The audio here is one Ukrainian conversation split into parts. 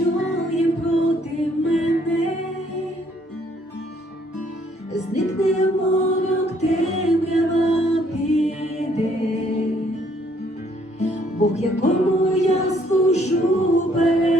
що є проти мене, зникне ворог, темрява піде, Бог, якому я служу, перемагає.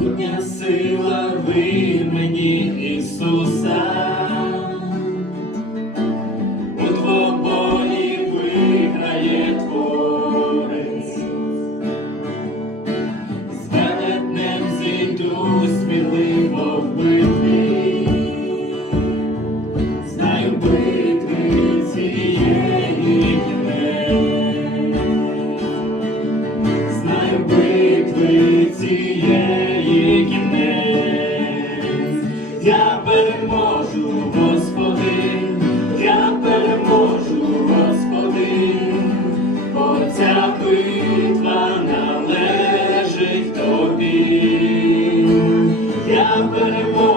Могутня сила в імені Ісуса, у двобої виграє Творець, з велетнем зійду сміливо в Я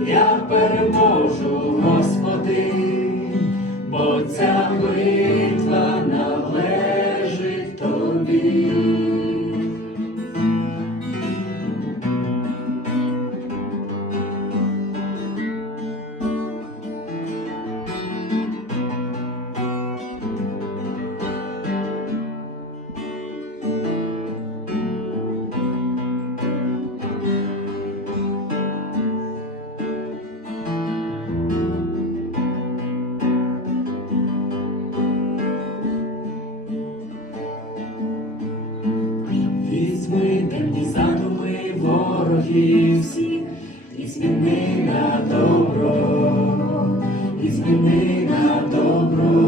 я переможу, Візьми темні задуми ворогів всіх, і зміни на добро, і зміни на добро.